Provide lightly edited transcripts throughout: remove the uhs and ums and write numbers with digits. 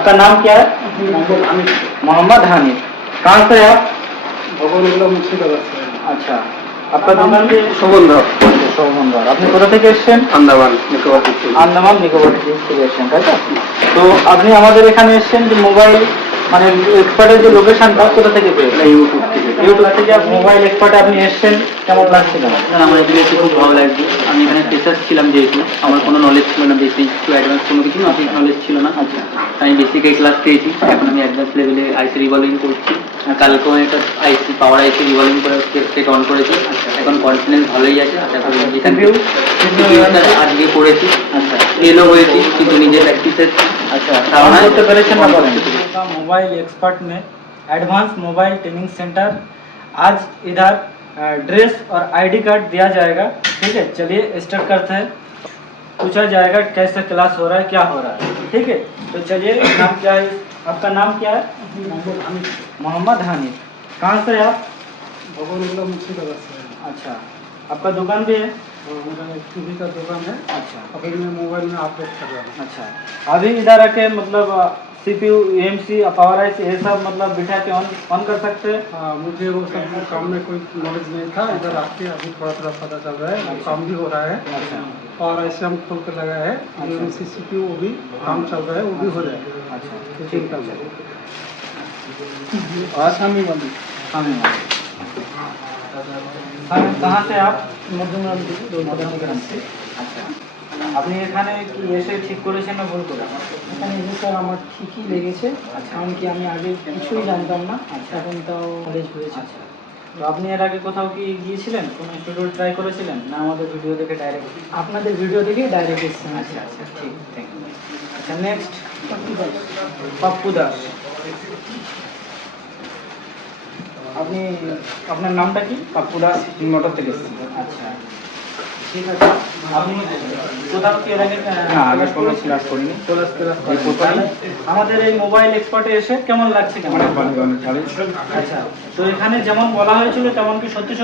आपका नाम क्या है? मोहम्मद हानिफ। कहाँ से है आप? मुर्शिदाबाद से। আচ্ছা, আপনার দোকান কি? শোভন ধর। শোভন ধর। আপনি কোথা থেকে এসেছেন? আন্দামান নিকোবর থেকে। আন্দামান নিকোবর দ্বীপ থেকে এসেছেন, তাই তো? তো আপনি আমাদের এখানে এসেছেন যে মোবাইল মানে এক্সপার্টের যে লোকেশনটা কোথা থেকে পেয়েছেন? ইউটিউব থেকে। আপনি মোবাইল এক্সপার্টে আপনি এসেছেন, কেমন লাগছে? স্যার আমার এখানে এসে খুব ভালো লাগছে। আমি এখানে ফ্রেশার ছিলাম, যেহেতু আমার কোনো নলেজ ছিল না, বেসিক টু অ্যাডভান্স কোনো কিছু না, নলেজ ছিল না। আচ্ছা, আমি বেসিকে ক্লাস পেয়েছি, এখন আমি অ্যাডভান্স লেভেলে আইসি রিভলভিং করছি। কালকেও একটা আইসি পাওয়ার আইসি রিভলভিং করে সেট অন করেছি। এখন কনফিডেন্স ভালোই আছে। আশা করি এখান থেকে আজকে করেছি। আচ্ছা, ফেলও হয়েছি, কিন্তু নিজের প্র্যাকটিসের ধারণা করতে পেরেছেন না? मोबाइल एक्सपर्ट में एडवांस मोबाइल ट्रेनिंग सेंटर आज इधर ड्रेस और आईडी कार्ड दिया जाएगा। ठीक है, चलिए स्टार्ट करते हैं। पूछा जाएगा कैसा क्लास हो रहा है, क्या हो रहा है। ठीक है, तो चलिए, नाम क्या है? आपका नाम क्या है? मोहम्मद हानिफ। कहाँ से है आप? मुर्शिदाबाद से। अच्छा, आपका दुकान भी है? मेरा टीवी का दुकान है। अच्छा, अभी मैं मोबाइल में अपलोड कर रहा हूँ। अच्छा। अभी इधर आके मतलब CPU, EMC, पावर आईसी ये सब मतलब बिठा के ऑन कर सकते हैं? हाँ, मुझे वो सब काम में कोई नॉलेज नहीं था। इधर आके अभी थोड़ा थोड़ा पता चल रहा है, काम भी हो रहा है। अच्छा, और ऐसे हम खोल कर लगाया है। CPU वो भी काम चल रहा है, वो भी हो जाएगा। अच्छा, ठीक है। और शामी वाली कहाँ से आप? মধ্যমগ্রাম से। আচ্ছা, আপনি এখানে কি এসে ঠিক করেছেন না ভুল করে? এখানে এসে স্যার আমার ঠিকই লেগেছে। কারণ কি আমি আগে কিছুই জানতাম না, এখন তাও নলেজ হয়েছে। আচ্ছা, তো আপনি এর আগে কোথাও কি গিয়েছিলেন, কোনো ইনস্টিটিউট ট্রাই করেছিলেন, না আমাদের ভিডিও দেখে ডাইরেক্ট? আপনাদের ভিডিও দেখে ডাইরেক্ট এসেছেন। আচ্ছা আচ্ছা, ঠিক, থ্যাংক ইউ। আচ্ছা, নেক্সট পাপ্পু দাস। আপনি আপনার নামটা কি? পাপ্পু দাস, মোটর থেকে এসেছেন। আচ্ছা, ঠিক আছে। আপনি কোথাও কি এর আগে? না, আগে কোনো ক্লাস করিনি। আমাদের এই মোবাইল এক্সপার্টে এসে কেমন লাগছে? কেমন? আচ্ছা, তো এখানে যেমন বলা হয়েছিল তেমন কি সত্যি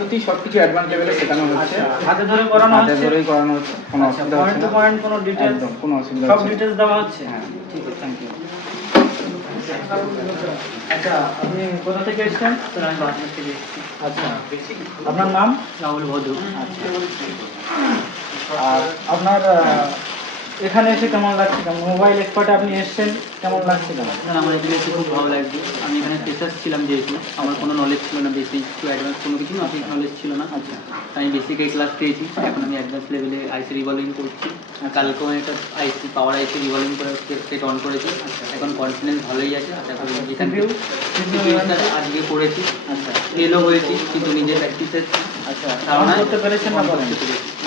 সত্যি সবকিছু অ্যাডভান্স লেভেলে শেখানো হচ্ছে। হাতে ধরে করানো হাতে হচ্ছে? ধরেই করানো হচ্ছে, কোনো অসুবিধা হচ্ছে পয়েন্ট টু না। পয়েন্ট কোনো ডিটেইলস? একদম কোনো অসুবিধা সব হচ্ছে না। ডিটেইলস দেওয়া হচ্ছে? হ্যাঁ। ঠিক আছে, থ্যাংক ইউ। আচ্ছা, আপনি কোথা থেকে এসেছেন? স্যার আমি বাংলাদেশ থেকে এসেছি। আচ্ছা, আপনার নাম? রাহুল ভদ্র। আচ্ছা, আর আপনার এখানে এসে কেমন লাগছে? কেমন মোবাইল এক্সপার্টে আপনি এসেছেন, কেমন লাগছে? কেমন? স্যার আমার এখানে এসে খুব ভালো লাগছে। আমি এখানে ফ্রেশার ছিলাম, যেহেতু আমার কোনো নলেজ ছিল না, বেসিক টু অ্যাডভান্স কোনো কিছু না, নলেজ ছিল না। আচ্ছা, আমি বেসিকে ক্লাস পেয়েছি, এখন আমি অ্যাডভান্স লেভেলে আইসি রিভলভিং করছি। কালকেও একটা আইসি পাওয়ার আইসি রিভলভিং করে সেট অন করেছি। এখন কনফিডেন্স ভালোই আছে। আশা করি এখান থেকে আজকে করেছি। আচ্ছা, ফেলও হয়েছি, কিন্তু নিজের প্র্যাকটিসের ধারণা করতে পেরেছেন না? বলেন।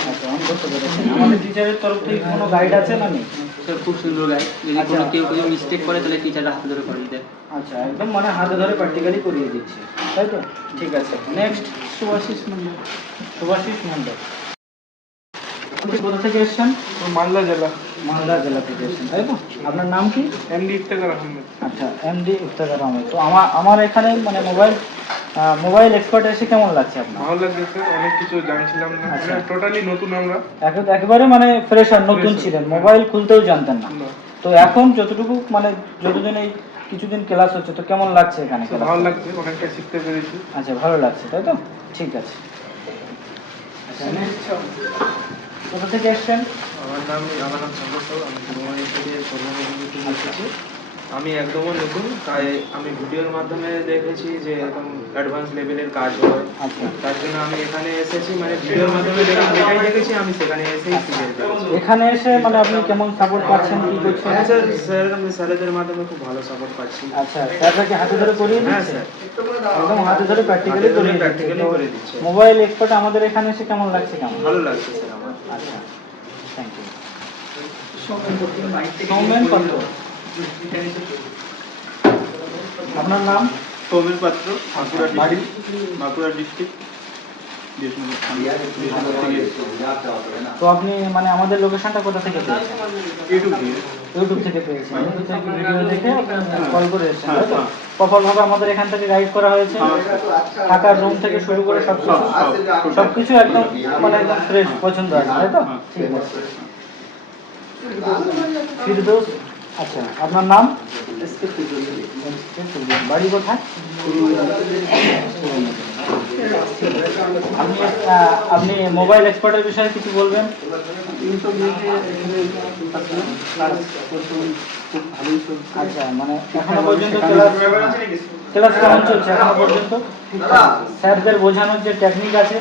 আচ্ছা, অন করতে পেরেছেন। আমাদের টিচারের তরফ থেকে কোনো গাইড আছে না? নেই? স্যার খুব সুন্দর গাইড। যদি কোনো কেউ মিস্টেক করে তাহলে টিচাররা হাতে ধরে করিয়ে দেয়। আচ্ছা, একদম মানে হাতে ধরে প্র্যাকটিক্যালি করিয়ে দিচ্ছে, তাই তো? ঠিক আছে, নেক্সট শুভাশিস মন্ডল। শুভাশিস মন্ডল, আপনি কোথা থেকে এসেছেন? मालदा जिला। মালদা জেলা থেকে এসেছেন, তাই তো? আপনার নাম কি? एमडी इफ्तेखार अहमद। আচ্ছা, এমডি ইফতেখার আহমেদ। তো আমার এখানে মানে মোবাইল এক্সপার্ট এসে কেমন লাগছে আপনার? ভালো লাগছে, অনেক কিছু জানছিলাম না। আচ্ছা। টোটালি নতুন আমরা। একেবারে মানে ফ্রেশার, নতুন ছিলেন, মোবাইল খুলতেও জানতেন না। তো এখন যতটুকু মানে যতদিন এই কিছুদিন ক্লাস হচ্ছে, তো কেমন লাগছে এখানে? ভালো লাগছে, অনেকটা শিখতে পেরেছি। আচ্ছা, ভালো লাগছে, তাই তো? ঠিক আছে। আচ্ছা, next কোথা থেকে এসেছেন? আমার নাম সন্তোষ সাউ। আমি সুরমারি থেকে কর্মকর্তা থেকে এসেছি। আমি একদমই নতুন, তাই আমি ভিডিওর মাধ্যমে দেখেছি যে একদম অ্যাডভান্স লেভেলের কাজ হয়। আচ্ছা, তার জন্য আমি এখানে এসেছি, মানে ভিডিওর মাধ্যমে যেটাই দেখেছি আমি সেখানে এসেই শিখে পেরেছি। এখানে এসে মানে আপনি কেমন সাপোর্ট পাচ্ছেন, কি করছেন? হ্যাঁ স্যার, স্যারেদের মাধ্যমে খুব ভালো সাপোর্ট পাচ্ছি। আচ্ছা, স্যাররা কি হাতে ধরে করিয়ে হ্যাঁ দিচ্ছে? স্যার, একদম হাতে ধরে প্র্যাকটিক্যালি করিয়ে প্র্যাকটিক্যালি করে দিচ্ছে। মোবাইল এক্সপার্ট আমাদের এখানে এসে কেমন লাগছে? কেমন ভালো লাগছে স্যার আমার। আচ্ছা, থ্যাংক ইউ। সৌমেন পাত্র, আপনার নাম? সৌমেন পাত্র, বাড়ি? বাঁকুড়া ডিস্ট্রিক্ট। তো আপনি মানে আমাদের লোকেশনটা কোথা থেকে পেয়েছেন? ইউটিউব থেকে পেয়েছেন। ইউটিউব থেকে ভিডিও দেখে কল করে এসেছেন, তাই তো? প্রপারভাবে আমাদের এখান থেকে গাইড করা হয়েছে। থাকার রুম থেকে শুরু করে সবকিছু একদম মানে একদম ফ্রেশ পছন্দ আছে, তাই তো? ঠিক আছে। ফিরদৌস আচ্ছা, আপনার নাম? বাড়ি কোথায়? আপনি মোবাইল এক্সপার্টের বিষয়ে কিছু বলবেন? আচ্ছা, মানে এখনো পর্যন্ত ক্লাস কেমন চলছে এখনো পর্যন্ত? স্যারদের বোঝানোর যে টেকনিক আছে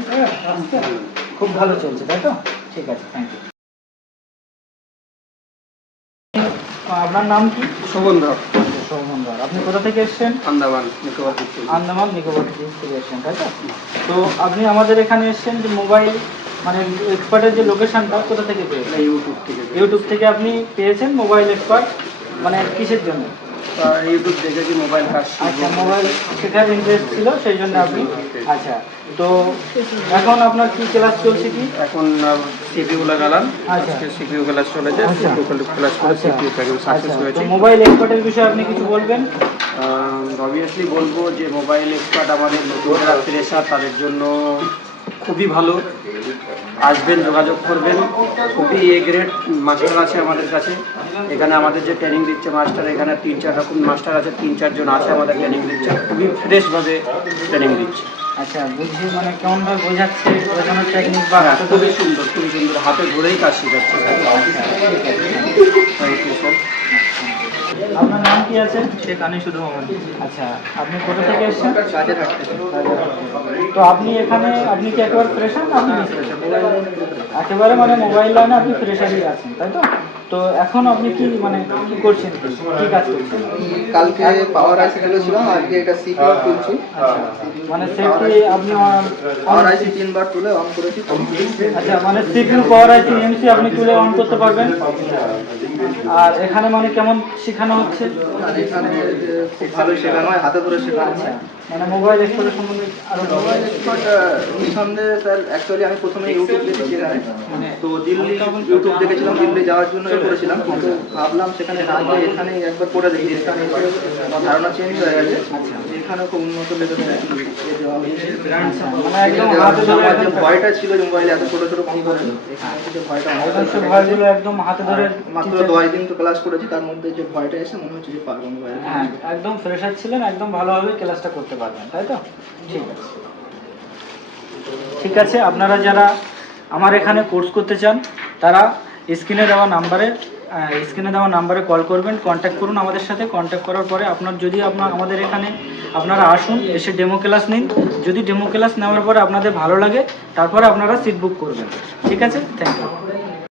খুব ভালো চলছে, তাই তো? ঠিক আছে, থ্যাংক ইউ। আপনার নাম কি? শোভন ধর, শোভন ধর। আপনি কোথা থেকে এসেছেন? আন্দামান নিকোবর দ্বীপ থেকে। আন্দামান নিকোবর দ্বীপ থেকে এসেছেন, তাই তো? তো আপনি আমাদের এখানে এসেছেন যে মোবাইল মানে এক্সপার্টের যে লোকেশনটা কোথা থেকে পেয়েছেন? ইউটিউব থেকে। ইউটিউব থেকে আপনি পেয়েছেন মোবাইল এক্সপার্ট, মানে কিসের জন্য? ইউটিউব দেখেছি মোবাইল কাজ। আচ্ছা, মোবাইল শেখার ইন্টারেস্ট ছিল সেই জন্য আপনি। আচ্ছা, তো এখন আপনার কি ক্লাস চলছে কি? এখন সিপিইউ লাগালাম। আচ্ছা। আজকে সিপিইউ ক্লাস চলেছে। আচ্ছা। সিপিইউ ক্লাস করে আচ্ছা, সিপিইউ থেকে সাকসেস আচ্ছা, তো হয়েছে। মোবাইল এক্সপার্টের বিষয়ে আপনি কিছু বলবেন? অবভিয়াসলি বলবো যে মোবাইল এক্সপার্ট আমাদের নতুন যারা ফ্রেশার তাদের জন্য খুবই ভালো। আসবেন, যোগাযোগ করবেন। খুবই এ গ্রেড মাস্টার আছে আমাদের কাছে। এখানে আমাদের যে ট্রেনিং দিচ্ছে মাস্টার, এখানে 3-4 রকম মাস্টার আছে, 3-4 জন আছে আমাদের ট্রেনিং দিচ্ছে। খুবই ফ্রেশভাবে ট্রেনিং দিচ্ছে। আচ্ছা, বুঝছি, মানে কেমনভাবে বোঝাচ্ছে, বোঝানোর টেকনিক বা হ্যাঁ, খুবই সুন্দর, খুবই সুন্দর। হাতে ধরেই কাজ শেখাচ্ছে। Thank you sir. আপনার নাম কি আছে? শেখ আনিসুর রহমান। আচ্ছা, আপনি কোথা থেকে এসেছেন? রাজারহাট থেকে। তো আপনি এখানে, আপনি কি একেবারে ফ্রেশার না আপনি একেবারে মানে মোবাইল লাইনে আপনি ফ্রেশারই আছেন, তাই তো? তো এখন আপনি কি মানে কি করছেন, কি কাজ করছেন? কালকে পাওয়ার আইসি তুলেছিলাম, আজকে এটা সিপিইউ তুলছি। মানে সেফটি আপনি পাওয়ার আইসি 3 বার তুলে অন করেছি। আচ্ছা, মানে সিপিইউ পাওয়ার আইসি এমসি আপনি তুলে অন করতে পারবেন। আর এখানে মানে কেমন শেখানো হচ্ছে? আর এখানে খুব ভালো শেখানো হয়, হাতে ধরে শেখানো আচ্ছা, হয়। মানে মোবাইল এক্সপার্টের সম্বন্ধে আরো মোবাইল এক্সপার্ট নিঃসন্দেহে স্যার, অ্যাকচুয়ালি আমি প্রথমে ইউটিউব দেখেছি এখানে। তো দিল্লি ইউটিউব দেখেছিলাম, দিল্লি যাওয়ার জন্য এ করেছিলাম, কিন্তু ভাবলাম সেখানে না গিয়ে এখানেই একবার করে দেখি। এখানে এসে আমার ধারণা চেঞ্জ হয়ে গেছে। এখানে খুব উন্নত লেভেলের দেওয়া হয়েছে। মানে একদম হাতে ধরে আমার যে ভয়টা ছিল যে মোবাইলে এত ছোট ছোট কম্পোনেন্ট, এখানে এসে যে ভয়টা অবশ্য ভয়গুলো একদম হাতে ধরে মাত্র 10 দিন তো ক্লাস করেছি, তার মধ্যে যে ভয়টা এসে মনে হচ্ছে যে পারবো মোবাইল। হ্যাঁ, একদম ফ্রেশার ছিলেন, একদম ভালোভাবে ক্লাসটা করতে পারবেন, তাই তো? ঠিক আছে, ঠিক আছে। আপনারা যারা আমার এখানে কোর্স করতে চান তারা স্ক্রিনে দেওয়া নাম্বারে কল করবেন, কন্ট্যাক্ট করুন আমাদের সাথে। কন্ট্যাক্ট করার পরে যদি আমাদের এখানে আপনারা আসুন, এসে ডেমো ক্লাস নিন। যদি ডেমো ক্লাস নেওয়ার পরে আপনাদের ভালো লাগে তারপরে আপনারা সিট বুক করবেন। ঠিক আছে, থ্যাংক ইউ।